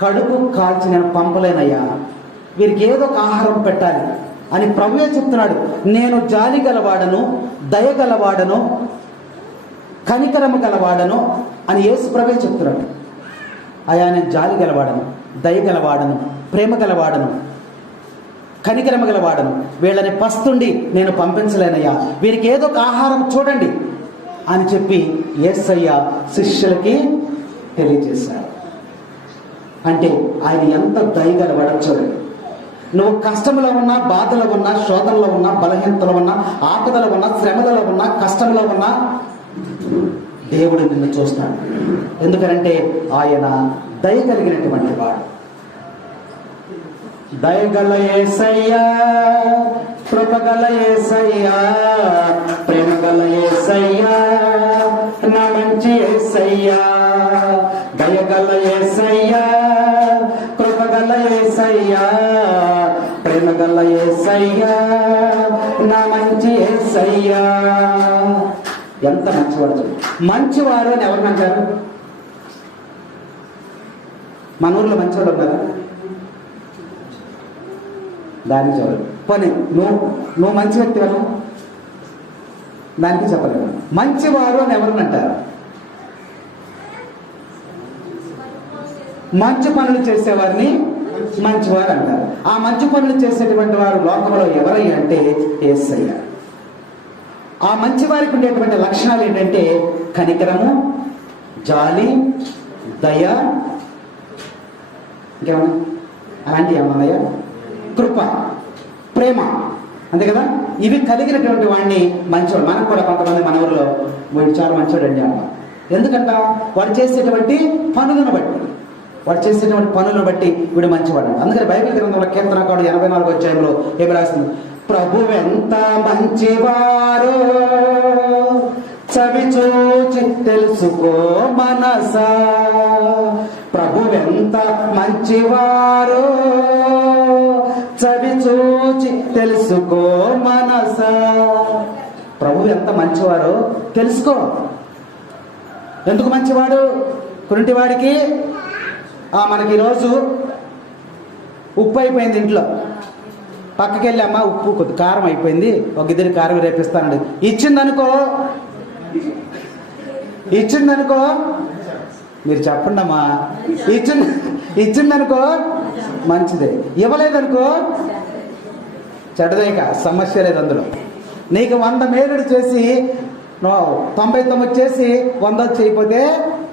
కడుపు కాల్చి నేను పంపలేనయ్యా, వీరికి ఏదో ఒక ఆహారం పెట్టాలి అని ప్రభువే చెప్తున్నాడు. నేను జాలి గలవాడను, దయ గలవాడను, కనికరము గలవాడను అని యేసు ప్రభువే చెప్తున్నాడు. అయ్యా నేను జాలి గలవాడను, దయ గలవాడను, ప్రేమ గలవాడను, కనికరమ గలవాడను, వీళ్ళని పస్తుండి నేను పంపించలేనయ్యా, వీరికి ఏదో ఒక ఆహారం చూడండి అని చెప్పి యేసయ్య శిష్యులకి తెలియజేశారు. అంటే ఆయన ఎంత దయగలవాడో చూడండి. నువ్వు కష్టంలో ఉన్నా, బాధలో ఉన్నా, శోధనలో ఉన్నా, బలహీనతలో ఉన్నా, ఆపదలో ఉన్నా, శ్రమలలో ఉన్నా, కష్టంలో ఉన్నా దేవుడు నిన్ను చూస్తాడు. ఎందుకంటే ఆయన దయ కలిగినటువంటి వాడు. దయగల యేసయ్యా, కృపగల యేసయ్యా, ప్రేమగల యేసయ్యా, నా మంచి యేసయ్యా. దయగల యేసయ్యా, కృపగల యేసయ్యా, ప్రేమగల యేసయ్యా, నా మంచి యేసయ్యా. ఎంత మంచివాడు! మంచివారు అని ఎవరినంటారు? మన ఊర్లో మంచివాడు ఉన్నారా? దానికి చెప్పలేదు. పోనీ నువ్వు మంచి వ్యక్తి వల్ల దానికి చెప్పలేదు. మంచివారు అని ఎవరిని అంటారు? మంచి పనులు చేసేవారిని మంచివారు అంటారు. ఆ మంచి పనులు చేసేటువంటి వారు లోకంలో ఎవరయ్యా అంటే యేసయ్య. ఆ మంచి వారికి ఉండేటువంటి లక్షణాలు ఏంటంటే కనికరము, జాలి, దయ, ఇంకేమన్నా అలాంటివి ఏమన్నాయా? కృప, ప్రేమ, అంతే కదా. ఇవి కలిగినటువంటి వాడిని మంచివాడు. మనకు కూడా కొంతమంది మన ఊరిలో వీడు చాలా మంచివాడు అండి అమ్మ. ఎందుకంట వాడు చేసేటువంటి పనులను బట్టి వీడు మంచివాడు. అందుకని బైబిల్ గ్రంథంలో కీర్తనకారుడు 84వ అధ్యాయంలో ఏమి రాస్తుంది? ప్రభువెంత మంచివారో చవి చూచి తెలుసుకో మనసా. ప్రభువెంత మంచివారో చవి చూచి తెలుసుకో మనసా. ప్రభు ఎంత మంచివారో తెలుసుకో. ఎందుకు మంచివాడు? కొన్నిటివాడికి మనకి ఈరోజు ఉప్పు అయిపోయింది ఇంట్లో, పక్కకి వెళ్ళి అమ్మ ఉప్పు కొద్ది కారం అయిపోయింది, ఒక ఇద్దరి కారం రేపిస్తానండి. ఇచ్చిందనుకో మీరు చెప్పండి అమ్మా, ఇచ్చిందనుకో మంచిదే, ఇవ్వలేదనుకో చెడ్డదేక, సమస్య లేదు అందులో. నీకు 100 మేలుడు చేసి 99 చేసి 100 చేయకపోతే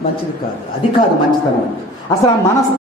మంచిది కాదు. అది కాదు మంచితనం. అసలు ఆ మనసు